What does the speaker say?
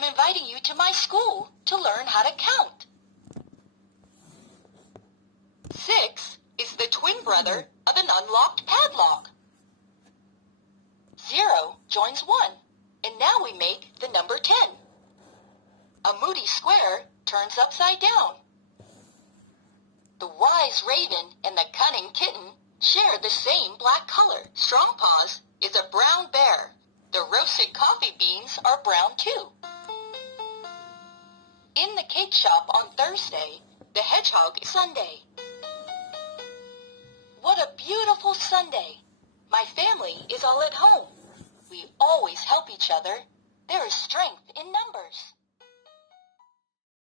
am inviting you to my school to learn how to count. 6 is the twin brother of an unlocked padlock. 0 joins 1, and now we make the number 10. A moody square turns upside down. The wise raven and the cunning kitten share the same black color. Strong Paws is a brown bear. The roasted coffee beans are brown too. In the cake shop on Thursday, the hedgehog is Sunday. What a beautiful Sunday! My family is all at home. We always help each other. There is strength in numbers.